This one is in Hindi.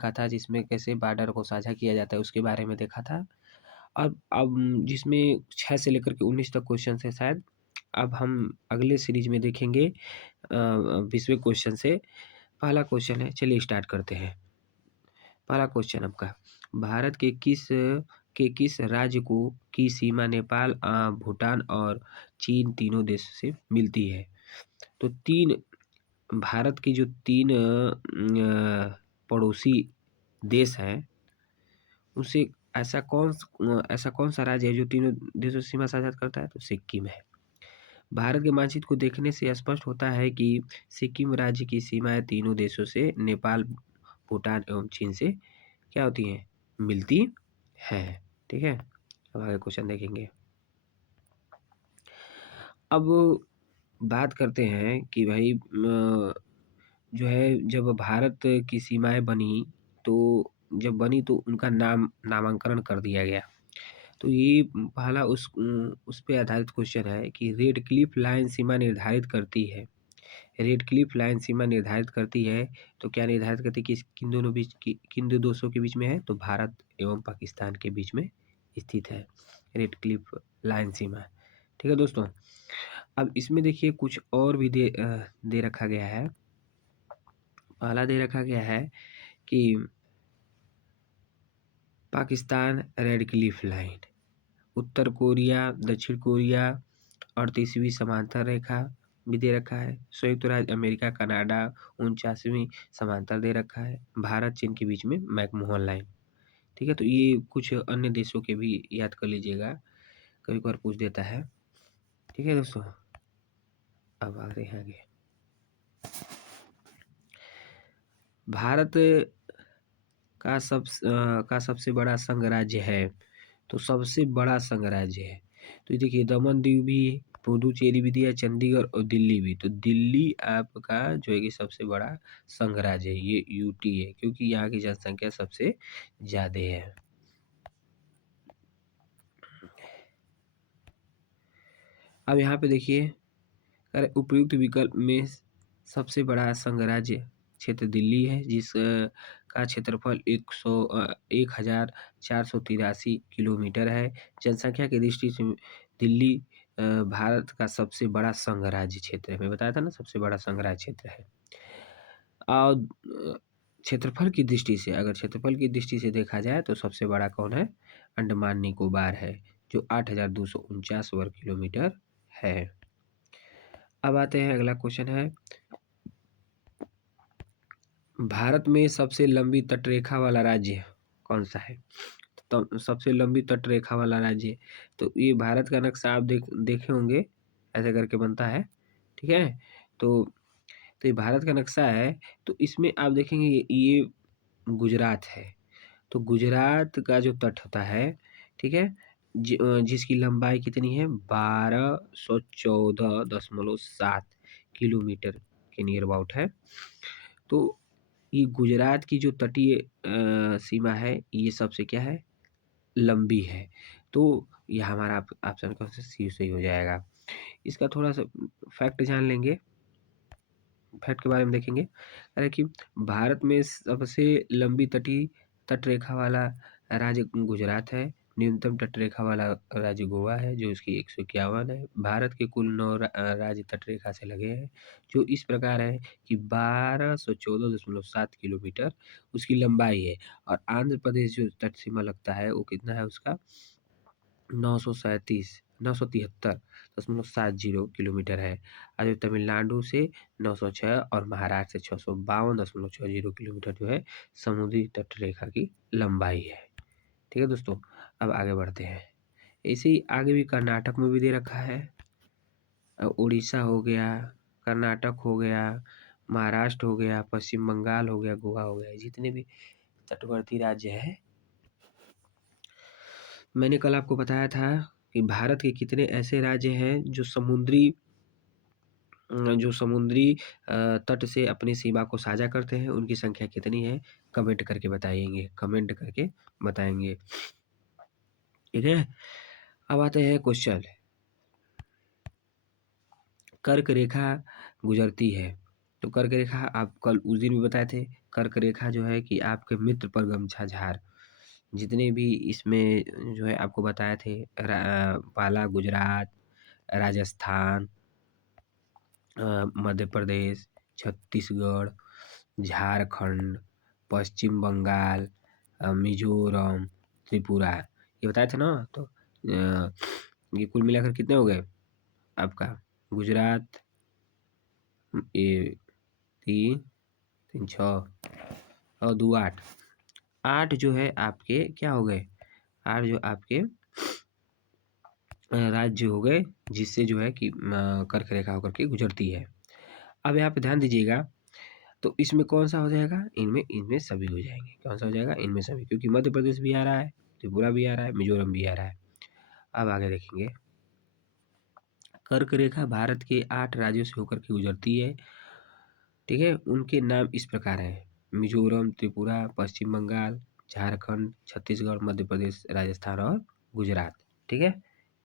देखा था, जिसमें कैसे बॉर्डर को साझा किया जाता है उसके बारे में देखा था। अब जिसमें 6 से लेकर के 19 तक क्वेश्चन है शायद। अब हम अगले सीरीज में देखेंगे 20वें क्वेश्चन से। पहला क्वेश्चन है, चलिए स्टार्ट करते हैं। पहला क्वेश्चन आपका, भारत के किस राज्य को की सीमा नेपाल, भूटान और चीन तीनों देश से मिलती है? तो भारत की जो 3 पड़ोसी देश हैं, उसे ऐसा कौन सा राज्य है जो तीनों देशों से सीमा साझा करता है? तो सिक्किम है। भारत के मानचित्र को देखने से स्पष्ट होता है कि सिक्किम राज्य की सीमाएं तीनों देशों से, नेपाल, भूटान एवं चीन से क्या होती हैं? मिलती हैं। ठीक है, अब आगे क्वेश्चन देखेंगे। अब बात करते हैं कि भाई जो है, जब भारत की सीमाएं बनी, तो जब बनी तो उनका नामांकन कर दिया गया। तो ये पहला उस पे आधारित क्वेश्चन है कि रेड क्लिफ लाइन सीमा निर्धारित करती है। रेड क्लिफ लाइन सीमा निर्धारित करती है, तो क्या निर्धारित करती है कि किन दो देशों के बीच में है? तो भारत एवं पाकिस्तान के बीच में स्थित है रेड क्लिफ लाइन सीमा। ठीक है दोस्तों, अब इसमें देखिए कुछ और भी दे रखा गया है। पहला दे रखा गया है कि पाकिस्तान रेड क्लिफ लाइन, उत्तर कोरिया, दक्षिण कोरिया 38वीं समांतर रेखा भी दे रखा है, संयुक्त राज्य अमेरिका कनाडा 49वीं समांतर दे रखा है, भारत चीन के बीच में मैकमोहन लाइन। ठीक है, तो ये कुछ अन्य देशों के भी याद कर लीजिएगा, कभी कभार पूछ देता है। ठीक है दोस्तों, अब आगे भारत का सबसे बड़ा संघ राज्य है। तो सबसे बड़ा संघ राज्य है, तो देखिए दमन दीव भी, पुडुचेरी भी दिया, चंडीगढ़ और दिल्ली भी। तो दिल्ली आपका जो है कि सबसे बड़ा संघ राज्य है, ये यूटी है, क्योंकि यहाँ की जनसंख्या सबसे ज्यादा है। अब यहाँ पे देखिए, उपयुक्त विकल्प में सबसे बड़ा संघ राज्य क्षेत्र दिल्ली है, जिस का क्षेत्रफल 1483 किलोमीटर है। जनसंख्या की दृष्टि से दिल्ली भारत का सबसे बड़ा संघ राज्य क्षेत्र है। मैं बताया था ना, सबसे बड़ा संघ राज्य क्षेत्र है। और क्षेत्रफल की दृष्टि से, अगर क्षेत्रफल की दृष्टि से देखा जाए तो सबसे बड़ा कौन है? अंडमान निकोबार है, जो 8249 वर्ग किलोमीटर है। अब आते हैं, अगला क्वेश्चन है, भारत में सबसे लंबी तटरेखा वाला राज्य कौन सा है? तो सबसे लंबी तटरेखा वाला राज्य, तो ये भारत का नक्शा आप देखे होंगे, ऐसे करके बनता है। ठीक है, तो ये भारत का नक्शा है, तो इसमें आप देखेंगे ये गुजरात है। तो गुजरात का जो तट होता है, ठीक है, जिसकी लंबाई कितनी है? 1214.7 किलोमीटर के नियर अबाउट है। तो ये गुजरात की जो तटीय सीमा है, ये सबसे क्या है? लंबी है। तो ये हमारा ऑप्शन कौन सा? सी सही हो जाएगा। इसका थोड़ा सा फैक्ट जान लेंगे, फैक्ट के बारे में देखेंगे। अरे कि भारत में सबसे लंबी तटरेखा वाला राज्य गुजरात है। न्यूनतम तटरेखा वाला राज्य गोवा है, जो इसकी 151 है। भारत के कुल 9 राज्य तटरेखा से लगे हैं, जो इस प्रकार है कि 1214.7 किलोमीटर उसकी लंबाई है। और आंध्र प्रदेश जो तट सीमा लगता है, वो कितना है उसका? 973.70 किलोमीटर है। और जो तमिलनाडु से 906 और महाराष्ट्र से 652.60 किलोमीटर जो है समुद्री तटरेखा की लंबाई है। ठीक है दोस्तों, अब आगे बढ़ते हैं। ऐसे ही आगे भी कर्नाटक में भी दे रखा है, उड़ीसा हो गया, कर्नाटक हो गया, महाराष्ट्र हो गया, पश्चिम बंगाल हो गया, गोवा हो गया, जितने भी तटवर्ती राज्य है। मैंने कल आपको बताया था कि भारत के कितने ऐसे राज्य हैं जो समुद्री तट से अपनी सीमा को साझा करते हैं, उनकी संख्या कितनी है? कमेंट करके बताएंगे। ठीक है, अब आते हैं क्वेश्चन। कर्क रेखा गुजरती है तो कर्क रेखा आप कल उस दिन भी बताए थे। कर्क रेखा जो है कि आपके मित्र पर गमछा झार, जितने भी इसमें जो है आपको बताए थे, पाला गुजरात, राजस्थान, मध्य प्रदेश, छत्तीसगढ़, झारखंड, पश्चिम बंगाल, मिजोरम, त्रिपुरा, ये बताए थे ना। तो ये कुल मिलाकर कितने हो गए आपका? गुजरात ये 3 3 6 और 2 8, 8 जो है आपके क्या हो गए? 8 जो आपके राज्य हो गए, जिससे जो है कि कर्क रेखा होकर के गुजरती है। अब यहाँ पे ध्यान दीजिएगा, तो इसमें कौन सा हो जाएगा? इनमें इनमें सभी हो जाएंगे। कौन सा हो जाएगा? इनमें सभी, क्योंकि मध्य प्रदेश भी आ रहा है, त्रिपुरा भी आ रहा है, मिजोरम भी आ रहा है। अब आगे देखेंगे, कर्क रेखा भारत के 8 राज्यों से होकर के गुजरती है। ठीक है, उनके नाम इस प्रकार हैं: मिजोरम, त्रिपुरा, पश्चिम बंगाल, झारखंड, छत्तीसगढ़, मध्य प्रदेश, राजस्थान और गुजरात। ठीक है।